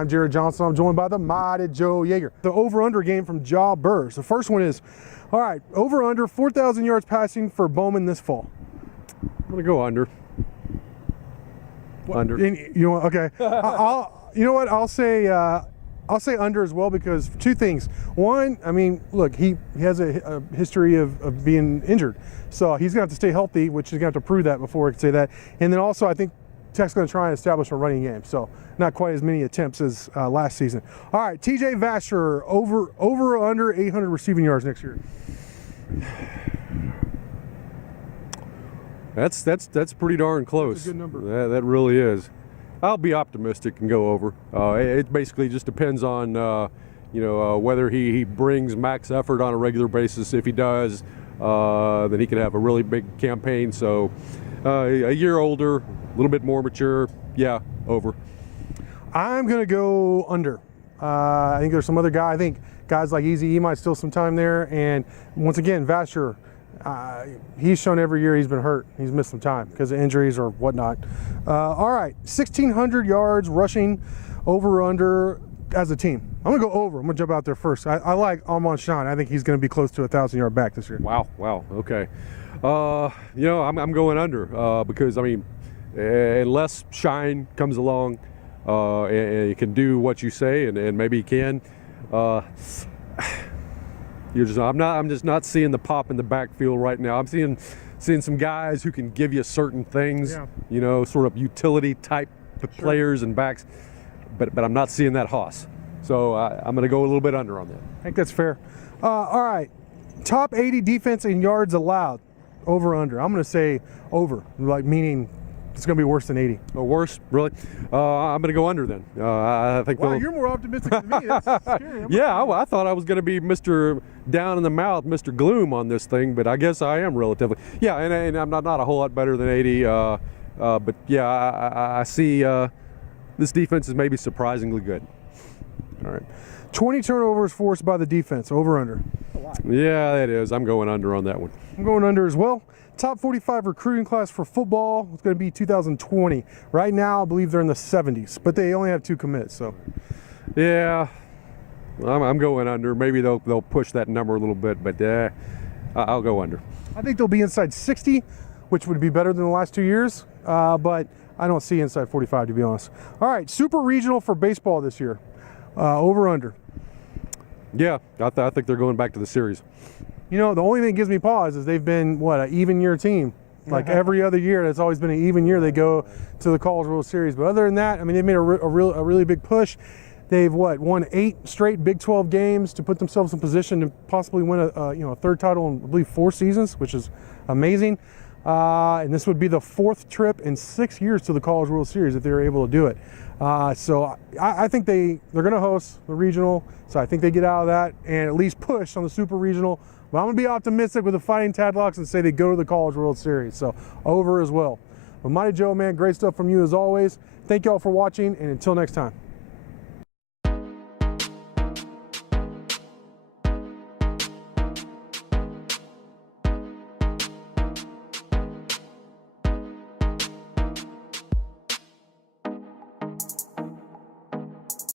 I'm Jared Johnson. I'm joined by the mighty Joe Yeager. The over-under game from Ja Burrs. The first one is, all right, over-under 4,000 yards passing for Bowman this fall. I'm going to go under. Under. You know, okay. You know what? I'll say under as well because two things. One, I mean, look, he has a history of being injured, so he's gonna have to stay healthy, which he's gonna have to prove that before I can say that. And then also, I think Tech's gonna try and establish a running game, so not quite as many attempts as last season. All right, TJ Vasher, over or under 800 receiving yards next year. That's pretty darn close. That's a good number. That really is. I'll be optimistic and go over. It basically just depends on whether he brings max effort on a regular basis. If he does, then he could have a really big campaign. So a year older, a little bit more mature, yeah, over. I'm gonna go under. I think there's some other guy. I think guys like Easy E might steal some time there. And once again, Vasher, he's shown every year he's been hurt. He's missed some time because of injuries or whatnot. All right, 1,600 yards rushing, over or under as a team. I'm gonna go over. I'm gonna jump out there first. I like Armand Sean. I think he's gonna be close to a 1,000-yard back this year. Wow, okay. I'm going under because I mean, unless Shine comes along and he can do what you say, and maybe he can. I'm just not seeing the pop in the backfield right now. I'm seeing some guys who can give you certain things, sort of utility type players and backs, but I'm not seeing that hoss. So I'm going to go a little bit under on that. I think that's fair. All right, top 80 defense in yards allowed, over or under. I'm going to say over, like meaning it's going to be worse than 80. Oh, worse? Really? I'm going to go under then. I think. Wow, you're more optimistic than me. That's scary. Yeah, I thought I was going to be Mr. Down in the Mouth, Mr. Gloom on this thing, but I guess I am relatively. Yeah, and I'm not a whole lot better than 80. But yeah, I see this defense is maybe surprisingly good. All right. 20 turnovers forced by the defense, over or under. Yeah, that is. I'm going under on that one. I'm going under as well. Top 45 recruiting class for football. It's going to be 2020. Right now, I believe they're in the 70s, but they only have 2 commits. So, yeah, I'm going under. Maybe they'll push that number a little bit, but I'll go under. I think they'll be inside 60, which would be better than the last 2 years. But I don't see inside 45, to be honest. All right, super regional for baseball this year. Over or under. Yeah, I think they're going back to the series. You know, the only thing that gives me pause is they've been, an even year team. Like every other year, it's always been an even year. They go to the College World Series. But other than that, I mean, they've made a really big push. They've, won 8 straight Big 12 games to put themselves in position to possibly win a third title in, I believe, 4 seasons, which is amazing. And this would be the 4th trip in 6 years to the College World Series if they were able to do it. So I think they're going to host the regional. So I think they get out of that and at least push on the super regional. But I'm going to be optimistic with the Fighting Tadlocks and say they go to the College World Series. So over as well. But Mighty Joe, man, great stuff from you as always. Thank y'all for watching, and until next time.